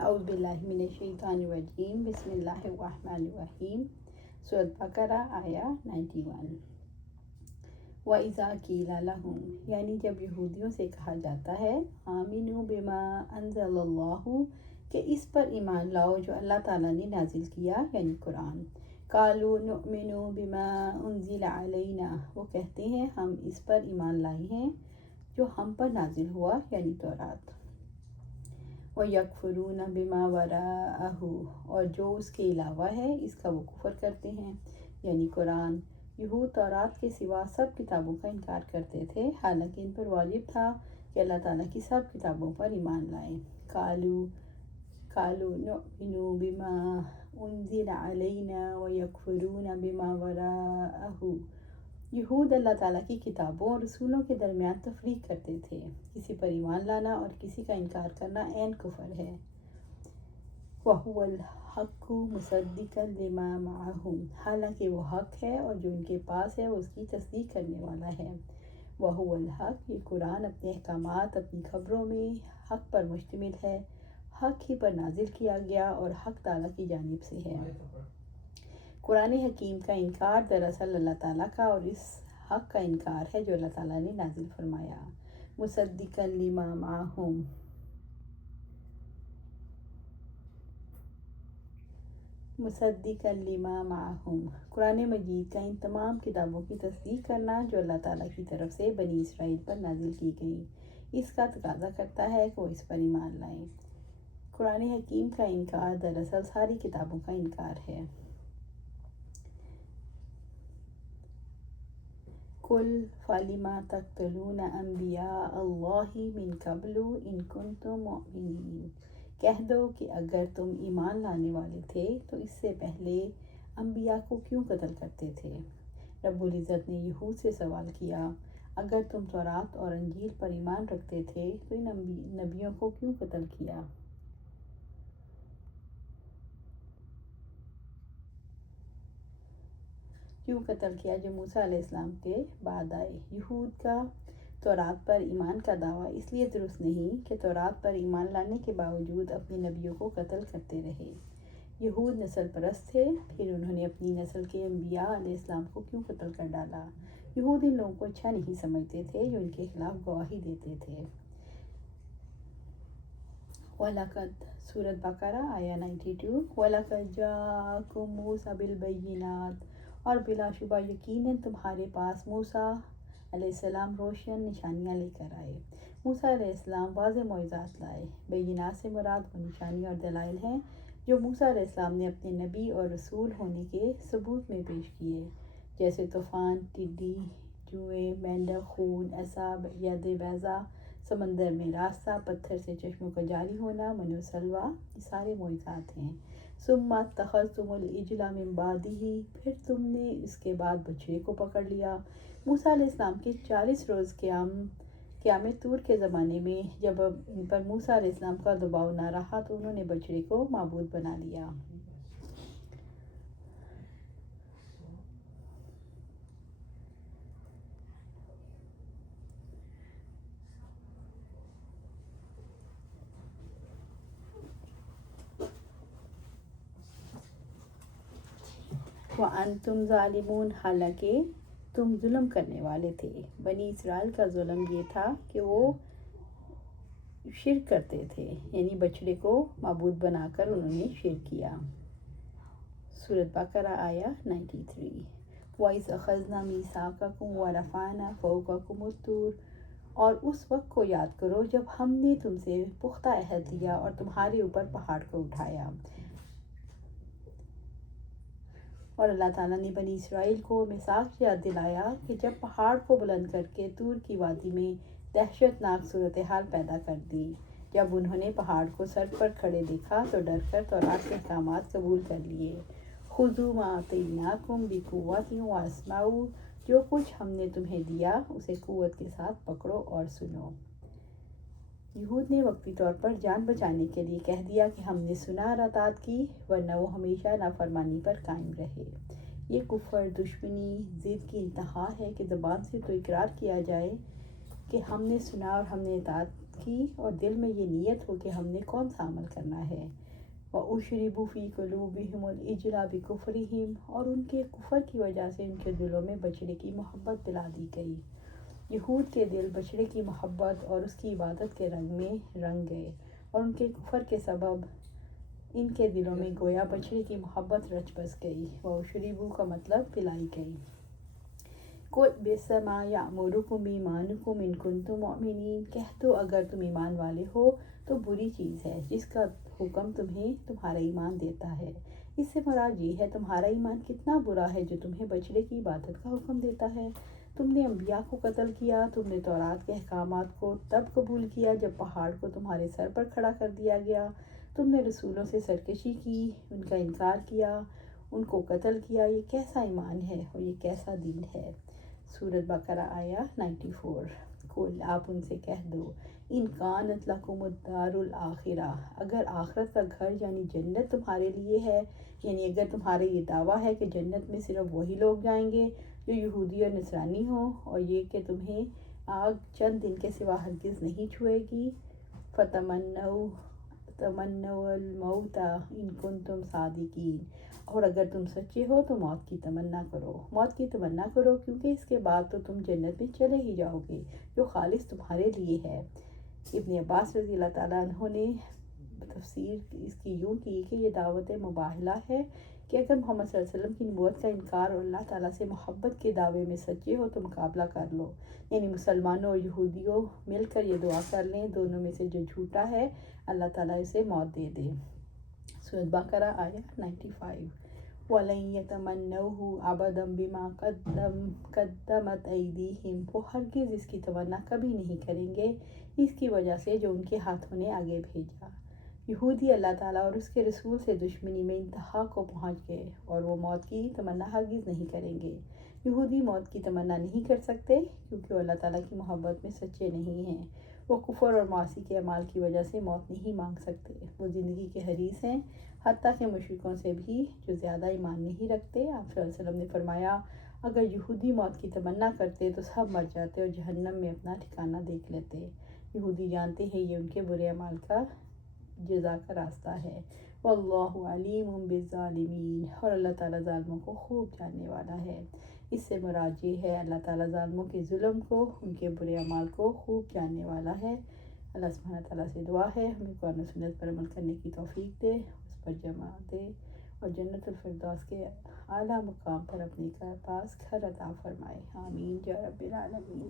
اعوذ باللہ من الشیطان الرجیم بسم اللہ الرحمن الرحیم سورۃ بقرہ آیا 91۔ وَإِذَا قِيلَ لَهُمْ، یعنی جب یہودیوں سے کہا جاتا ہے آمنوا بما انزل اللہ، کہ اس پر ایمان لاؤ جو اللہ تعالیٰ نے نازل کیا یعنی قرآن۔ قالوا نؤمن بما انزل علینا، وہ کہتے ہیں ہم اس پر ایمان لائے ہیں جو ہم پر نازل ہوا یعنی تورات۔ وَيَكْفُرُونَ بِمَا وَرَاءَهُ، اور جو اس کے علاوہ ہے اس کا وہ کفر کرتے ہیں یعنی قرآن۔ یہود تورات کے سوا سب کتابوں کا انکار کرتے تھے، حالانکہ ان پر واجب تھا کہ اللہ تعالیٰ کی سب کتابوں پر ایمان لائیں۔ قالوا نؤمن بما انزل علینا وَيَكْفُرُونَ بِمَا وَرَاءَهُ، یہود اللہ تعالیٰ کی کتابوں اور رسولوں کے درمیان تفریق کرتے تھے، کسی پر ایمان لانا اور کسی کا انکار کرنا عین کفر ہے۔ وَهُوَ الْحَقُّ مُصَدِّقًا لِمَا مَعَهُمْ، حالانکہ وہ حق ہے اور جو ان کے پاس ہے وہ اس کی تصدیق کرنے والا ہے۔ وَهُوَ الْحَقُّ، یہ قرآن اپنے احکامات، اپنی خبروں میں حق پر مشتمل ہے، حق ہی پر نازل کیا گیا اور حق تعالیٰ کی جانب سے ہے۔ قرآن حکیم کا انکار دراصل اللہ تعالیٰ کا اور اس حق کا انکار ہے جو اللہ تعالیٰ نے نازل فرمایا۔ مصدقاً لما معہم، مصدقاً لما معہم، قرآن مجید کا ان تمام کتابوں کی تصدیق کرنا جو اللہ تعالیٰ کی طرف سے بنی اسرائیل پر نازل کی گئی، اس کا تقاضا کرتا ہے کہ وہ اس پر ایمان لائیں۔ قرآن حکیم کا انکار دراصل ساری کتابوں کا انکار ہے۔ قُلْ فَلِمَ تَقْتُلُونَ أَنْبِيَاءَ اللَّهِ مِنْ قَبْلُ إِنْ كُنْتُمْ مُؤْمِنِينَ، کہہ دو کہ اگر تم ایمان لانے والے تھے تو اس سے پہلے انبیاء کو کیوں قتل کرتے تھے؟ رب العزت نے یہود سے سوال کیا، اگر تم تورات اور انجیل پر ایمان رکھتے تھے تو ان نبیوں کو کیوں قتل کیا؟ کیوں قتل کیا جو موسیٰ علیہ السلام کے بعد آئے؟ یہود کا تورات پر ایمان کا دعویٰ اس لیے درست نہیں کہ تورات پر ایمان لانے کے باوجود اپنے نبیوں کو قتل کرتے رہے۔ یہود نسل پرست تھے، پھر انہوں نے اپنی نسل کے انبیاء علیہ السلام کو کیوں قتل کر ڈالا؟ یہود ان لوگوں کو اچھا نہیں سمجھتے تھے جو ان کے خلاف گواہی دیتے تھے۔ وَلَقَدْ، سورۃ بقرہ آیا 92۔ وَلَقَدْ جَاءَكُم مُوسَىٰ بِالْبَيِّنَاتِ، اور بلا شبہ یقیناً تمہارے پاس موسیٰ علیہ السلام روشن نشانیاں لے کر آئے۔ موسیٰ علیہ السلام واضح معجزات لائے۔ بینات سے مراد وہ نشانیاں اور دلائل ہیں جو موسیٰ علیہ السلام نے اپنے نبی اور رسول ہونے کے ثبوت میں پیش کیے، جیسے طوفان، ٹڈی، جوئیں، مینڈک، خون، عصا، ید بیضاء، سمندر میں راستہ، پتھر سے چشموں کا جاری ہونا، من و سلویٰ، یہ سارے معجزات ہیں۔ ثم اتخذتم العجل من بعدہ، پھر تم نے اس کے بعد بچھڑے کو پکڑ لیا۔ موسیٰ علیہ السلام کے 40 روز قیام طور کے زمانے میں جب ان پر موسیٰ علیہ السلام کا دباؤ نہ رہا تو انہوں نے بچھڑے کو معبود بنا لیا۔ وَأَنْتُمْ ظَالِمُونَ، حالانکہ تم ظلم کرنے والے تھے۔ بنی اسرائیل کا ظلم یہ تھا کہ وہ شرک کرتے تھے، یعنی بچڑے کو معبود بنا کر انہوں نے شرک کیا۔ سورۃ بقرہ آیا 93۔ وَإِذْ أَخَذْنَا مِيثَاقَكُمْ وَرَفَعْنَا فَوْقَكُمُ الطُّورَ، اور اس وقت کو یاد کرو جب ہم نے تم سے پختہ عہد لیا اور تمہارے اوپر پہاڑ کو اٹھایا۔ اور اللہ تعالیٰ نے بنی اسرائیل کو میثاق یاد دلایا کہ جب پہاڑ کو بلند کر کے طور کی وادی میں دہشت ناک صورتحال پیدا کر دی، جب انہوں نے پہاڑ کو سر پر کھڑے دیکھا تو ڈر کر تورات کے احکامات قبول کر لیے۔ خُذُوا مَا آتَيْنَاكُمْ بِقُوَّةٍ وَاسْمَعُوا، جو کچھ ہم نے تمہیں دیا اسے قوت کے ساتھ پکڑو اور سنو۔ یہود نے وقتی طور پر جان بچانے کے لیے کہہ دیا کہ ہم نے سنا اور اطاعت کی، ورنہ وہ ہمیشہ نافرمانی پر قائم رہے۔ یہ کفر، دشمنی، ضد کی انتہا ہے کہ زبان سے تو اقرار کیا جائے کہ ہم نے سنا اور ہم نے اطاعت کی اور دل میں یہ نیت ہو کہ ہم نے کون سا عمل کرنا ہے۔ وَأُشْرِبُوا فِي قُلُوبِهِمُ الْعِجْلَ بِكُفْرِهِمْ، اور ان کے کفر کی وجہ سے ان کے دلوں میں بچڑے کی محبت دلا دی گئی۔ یہود کے دل بچڑے کی محبت اور اس کی عبادت کے رنگ میں رنگ گئے، اور ان کے کفر کے سبب ان کے دلوں میں گویا بچڑے کی محبت رچ بس گئی۔ وَأُشْرِبُوا کا مطلب پلائی گئی۔ قُلْ بِئْسَ مَا يَأْمُرُكُمْ إِيمَانُكُمْ إِن كُنتُم مُؤْمِنِينَ، کہہ دو اگر تم ایمان والے ہو تو بری چیز ہے جس کا حکم تمہیں تمہارا ایمان دیتا ہے۔ اس سے مراد یہ ہے تمہارا ایمان کتنا برا ہے جو تمہیں بچڑے کی عبادت کا حکم دیتا ہے۔ تم نے انبیاء کو قتل کیا، تم نے تورات کے احکامات کو تب قبول کیا جب پہاڑ کو تمہارے سر پر کھڑا کر دیا گیا، تم نے رسولوں سے سرکشی کی، ان کا انکار کیا، ان کو قتل کیا۔ یہ کیسا ایمان ہے اور یہ کیسا دین ہے۔ سورۃ بقرہ آیہ 94۔ قل، آپ ان سے کہہ دو، ان کانت لکم الدار الآخرہ، اگر آخرت کا گھر یعنی جنت تمہارے لیے ہے، یعنی اگر تمہارے یہ دعویٰ ہے کہ جنت میں صرف وہی لوگ جائیں گے جو یہودی اور نصرانی ہوں، اور یہ کہ تمہیں آگ چند دن کے سوا ہرگز نہیں چھوئے گی، تمنوا الموت ان کنتم صادقین، اور اگر تم سچے ہو تو موت کی تمنا کرو، موت کی تمنا کرو، کیونکہ اس کے بعد تو تم جنت میں چلے ہی جاؤ گے جو خالص تمہارے لیے ہے۔ ابن عباس رضی اللہ تعالیٰ عنہ نے تفسیر اس کی یوں کی کہ یہ دعوت مباہلہ ہے کہ اگر محمد صلی اللہ علیہ وسلم کی نبوت کا انکار اور اللہ تعالیٰ سے محبت کے دعوے میں سچے ہو تو مقابلہ کر لو، یعنی مسلمانوں اور یہودیوں مل کر یہ دعا کر لیں، دونوں میں سے جو جھوٹا ہے اللہ تعالیٰ اسے موت دے دے۔ سورۃ بقرہ آیہ 95۔ وَلَن يَتَمَنَّوْهُ أَبَدًا بِمَا قَدَّمَتْ أَيْدِيهِمْ، وہ ہرگز اس کی تمنا کبھی نہیں کریں گے اس کی وجہ سے جو ان کے ہاتھوں نے آگے بھیجا۔ یہودی اللہ تعالیٰ اور اس کے رسول سے دشمنی میں انتہا کو پہنچ گئے اور وہ موت کی تمنا ہرگز نہیں کریں گے۔ یہودی موت کی تمنا نہیں کر سکتے کیونکہ وہ اللہ تعالیٰ کی محبت میں سچے نہیں ہیں۔ وہ کفر اور معاصی کے اعمال کی وجہ سے موت نہیں مانگ سکتے، وہ زندگی کے حریص ہیں، حتیٰ کہ مشرکوں سے بھی جو زیادہ ایمان نہیں رکھتے۔ آپ صلی اللہ علیہ وسلم نے فرمایا، اگر یہودی موت کی تمنا کرتے تو سب مر جاتے اور جہنم میں اپنا ٹھکانہ دیکھ لیتے۔ یہودی جانتے ہیں یہ ان کے برے اعمال کا جزا کا راستہ ہے۔ واللہ علیم بالظالمین، اور اللہ تعالیٰ ظالموں کو خوب جاننے والا ہے۔ اس سے مراد یہ ہے اللہ تعالیٰ ظالموں کے ظلم کو، ان کے برے اعمال کو خوب جاننے والا ہے۔ اللہ سبحانہ تعالیٰ سے دعا ہے ہمیں قرآن و سنت پر عمل کرنے کی توفیق دے، اس پر جمع دے، اور جنت الفردوس کے اعلیٰ مقام پر اپنے پاس گھر عطا فرمائے۔ آمین یا رب العالمین۔